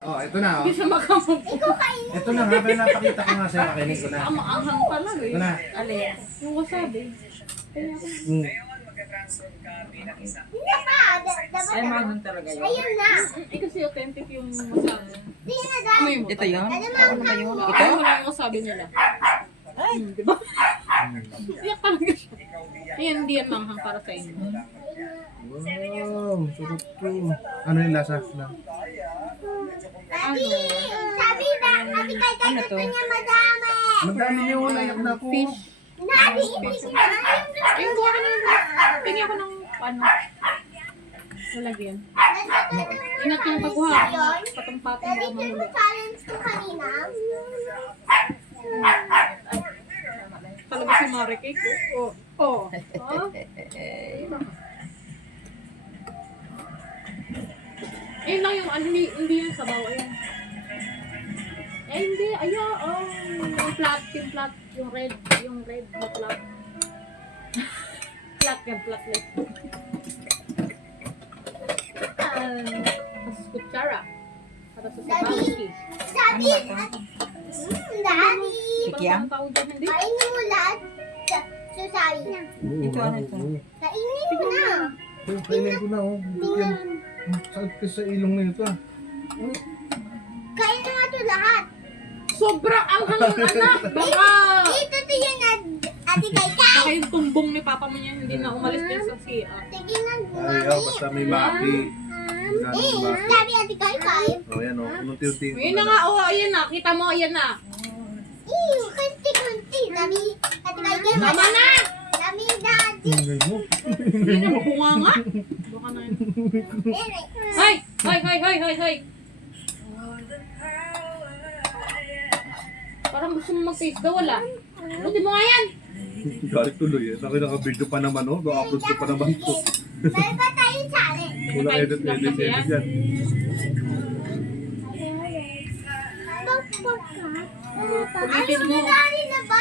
Oh, ito na oh. Hindi siya makamove. Ito na nga, pero napakita ko nga sa'yo, kakinig ko na. Ang maanghang pala eh. Ito na. Alin? Yung wasabi. Kaya ako. Mm. Ay, maghang talaga yun. Ayun na. Eh kasi authentic yung wasabi. Tingnan na dahil. Amoy mo. Ito yun? Ano ba yun? Ito? Ano lang yung wasabi nila. Ay, di ba? Iyak talaga siya. Ayan, hindi yan manghang para sa inyo. Wow, sarap to. Ano yung lasa? Sabi na, sabi kay Ano to? niya madami. Magdami niyo, nayak na ako. Fish. Nabi, hindi na. Ay, kuha ka ng... Tingin ako ng ano. Lalagyan. Ingat yung pagkuha. Patong-patong Dali ako ko mahuli. challenge ko kanina. Talaga si Marikik. Oh. Oh. Oh. Ayun lang yung ano, hindi yung sabaw. Ayun. Eh, hindi. Ayun. Oh. Yung flat. Yung red na flat. Flat yan. Flatless. Tapos kutsara. Para sa sabaw. Sabi, Daddy, Kikiam? Parang tawag dyan, hindi? kainin mo lahat. So, sabi na. Ito, ano ito? Kainin mo na. Kainin ko na oh. Yan. Sakit ka sa ilong na ito ah. Kainin mo nga ito lahat. Sobrang anghang yung anak! Baka! Ito to yung ate kay Kai. Baka yung tumbong ni papa mo niya hindi na umalis din sa CR. Sige na, Ay, oh, basta may maki. sabi ate kay Kai. Oh, yan oh. Unti-unti. Ayun na nga, oh, ayan na. Kita mo, ayan na. Kunti. Sabi ate kay Kai. Tama na! Sabi daddy. Ingay mo. Hindi na mabunga nga. Baka na yun. Hoy! Hoy! Parang gusto mo mag-taste daw, wala. Buti mo nga yan! Galit tuloy eh. Naka-video pa naman oh. Go-upload ko pa naman to. Meron pa tayong challenge. Wala edit yan. Bakit ka? Ulitin mo. Dali na ba?